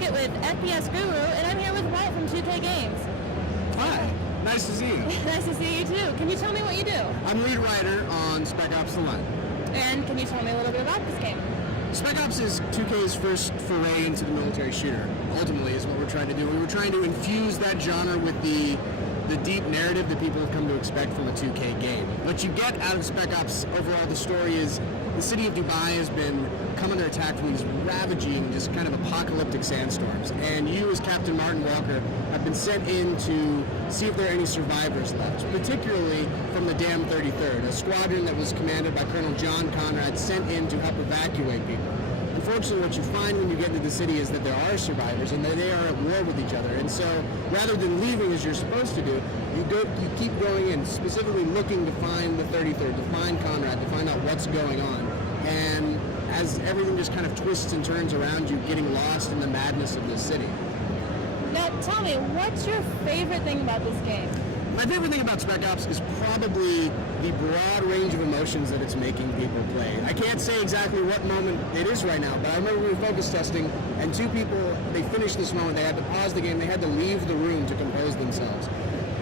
Pokket with FPS Guru, and I'm here with Walt from 2K Games. Hi, nice to see you. Nice to see you too. Can you tell me what you do? I'm lead writer on Spec Ops The Line. And can you tell me a little bit about this game? Spec Ops is 2K's first foray into the military shooter, ultimately, is what we're trying to do. We were trying to infuse that genre with the deep narrative that people have come to expect from a 2K game. What you get out of Spec Ops overall, the story is the city of Dubai has been come under attack from these ravaging, just kind of apocalyptic sandstorms. And you, as Captain Martin Walker, have been sent in to see if there are any survivors left, particularly from the Dam 33rd, a squadron that was commanded by Colonel John Conrad, sent in to help evacuate people. Unfortunately, what you find when you get into the city is that there are survivors and that they are at war with each other. And so, rather than leaving as you're supposed to do, you keep going in, specifically looking to find the 33rd, to find Conrad, to find out what's going on. And as everything just kind of twists and turns around you, getting lost in the madness of this city. Now, tell me, what's your favorite thing about this game? My favorite thing about Spec Ops is probably the broad range of emotions that it's making people play. I can't say exactly what moment it is right now, but I remember we were focus testing, and two people, they finished this moment, they had to pause the game, they had to leave the room to compose themselves.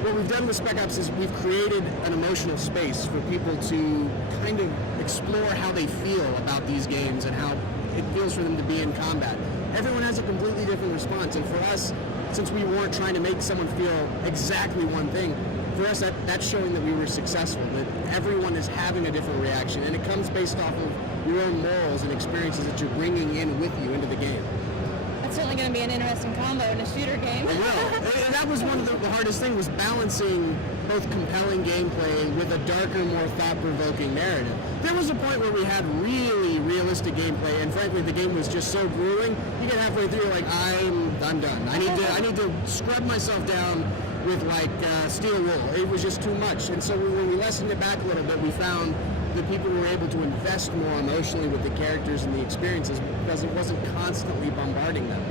What we've done with Spec Ops is we've created an emotional space for people to kind of explore how they feel about these games and how it feels for them to be in combat. Everyone has a completely different response, and for us, since we weren't trying to make someone feel exactly one thing, for us that's showing that we were successful, that everyone is having a different reaction, and it comes based off of your own morals and experiences that you're bringing in with you into the game. That's certainly going to be an interesting combo in a shooter game. It will. And that was one of the hardest things, was balancing both compelling gameplay with a darker, more thought-provoking narrative. There was a point where we had really realistic gameplay, and frankly, the game was just so grueling. You get halfway through, you're like, I'm done. I need to scrub myself down with like steel wool. It was just too much. And so when we lessened it back a little bit, we found that people were able to invest more emotionally with the characters and the experiences because it wasn't constantly bombarding them.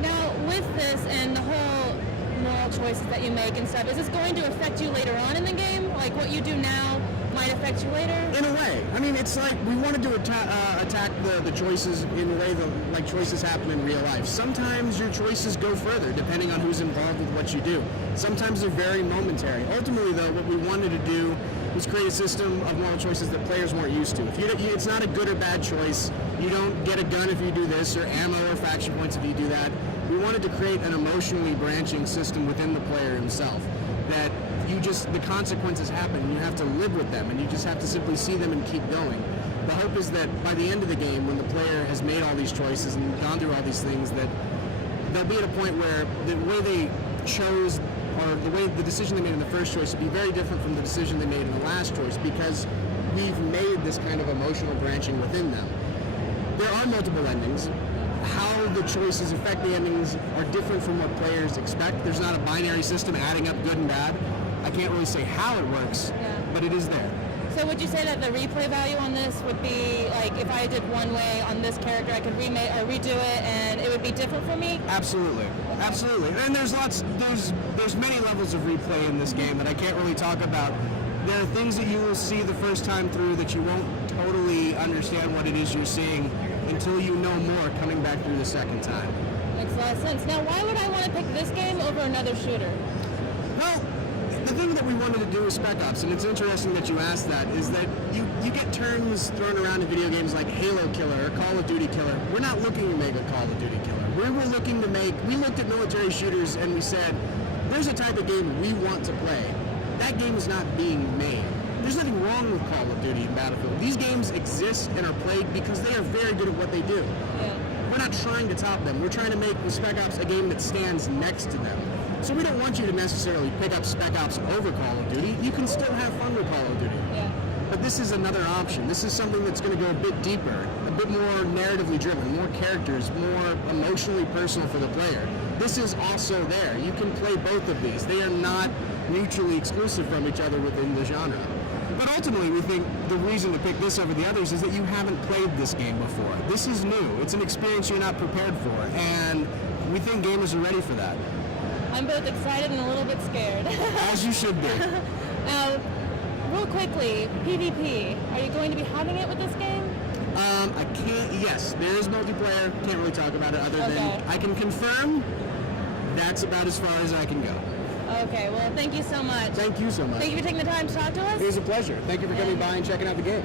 Now, with this and the whole moral choices that you make and stuff, is this going to affect you later on in the game? Like what you do now might affect you later? In a way. I mean, it's like we wanted to attack the choices in a way that like choices happen in real life. Sometimes your choices go further depending on who's involved with what you do. Sometimes they're very momentary. Ultimately, though, what we wanted to do was create a system of moral choices that players weren't used to. It's not a good or bad choice. You don't get a gun if you do this, or ammo or faction points if you do that. We wanted to create an emotionally branching system within the player himself, that the consequences happen and you have to live with them and you just have to simply see them and keep going. The hope is that by the end of the game, when the player has made all these choices and gone through all these things, that they'll be at a point where the way they chose, or the decision they made in the first choice, would be very different from the decision they made in the last choice, because we've made this kind of emotional branching within them. There are multiple endings. How the choices affect the endings are different from what players expect. There's not a binary system adding up good and bad. I can't really say how it works, but it is there. So would you say that the replay value on this would be like if I did one way on this character, I could remake or redo it, and it would be different for me? Absolutely, absolutely. And there's many levels of replay in this game that I can't really talk about. There are things that you will see the first time through that you won't totally understand what it is you're seeing until you know more coming back through the second time. Makes a lot of sense. Now, why would I want to pick this game over another shooter? Well, the thing that we wanted to do with Spec Ops, and it's interesting that you asked that, is that you get terms thrown around in video games like Halo Killer or Call of Duty Killer. We're not looking to make a Call of Duty Killer. We looked at military shooters and we said, there's a type of game we want to play. That game is not being made. There's nothing wrong with Call of Duty and Battlefield. These games exist and are played because they are very good at what they do. Yeah. We're not trying to top them. We're trying to make Spec Ops a game that stands next to them. So we don't want you to necessarily pick up Spec Ops over Call of Duty. You can still have fun with Call of Duty. Yeah. But this is another option. This is something that's going to go a bit deeper, a bit more narratively driven, more characters, more emotionally personal for the player. This is also there. You can play both of these. They are not mutually exclusive from each other within the genre. But ultimately, we think the reason to pick this over the others is that you haven't played this game before. This is new. It's an experience you're not prepared for, and we think gamers are ready for that. I'm both excited and a little bit scared. As you should be. Now, real quickly, PvP. Are you going to be having it with this game? I can't. Yes, there is multiplayer. Can't really talk about it other Okay. than I can confirm. That's about as far as I can go. Okay, well, thank you so much. Thank you so much. Thank you for taking the time to talk to us. It was a pleasure. Thank you for coming by and checking out the game.